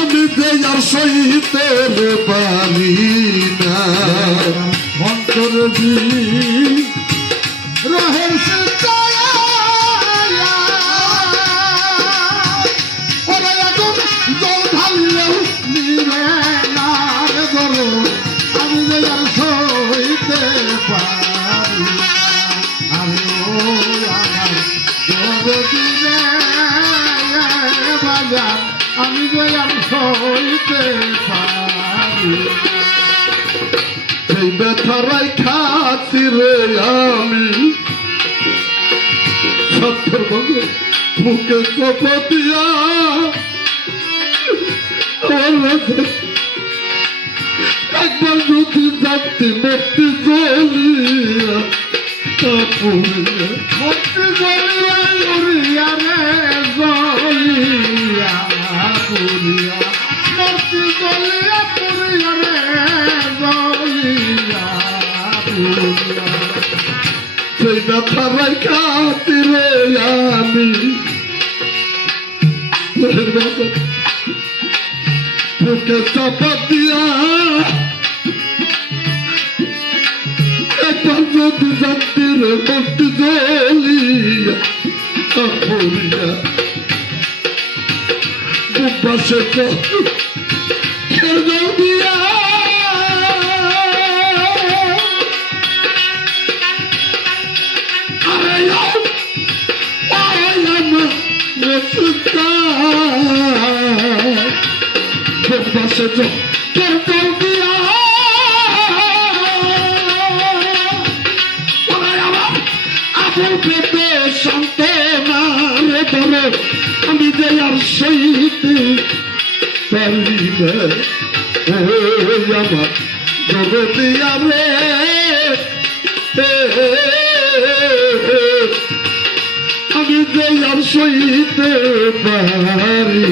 আমি যে আর সইতে পারি না অন্তর রহের জল ঢাললেও নিবে না ধরো আমি যে আর সইতে পারি আমি আমার আমি যে আর সইতে পারি সেই ব্যথারাই খাতিরে আমি সত্যর ভাবে বুকে চপতিয়া একবার যদি যাচ্ছি মূর্তি জ্বলিয়া মূর্তি জ্বলিয়া উড়িয়া রে জ্বলিয়া পুরিয়া মূর্তি জ্বলিয়া পুরিয়া রে জ্বলিয়া পুরিয়া সেই ব্যথারাই খাতিরে আমি বুকে চাপা দিয়া একবার যদি যাত্রীর মূর্তি জ্বলিয়া পুরিয়া বুক পাশে দিয়া আমি যে আর সইতে পারি না আমার জগতিয়া রে আমি যে আর সইতে পারি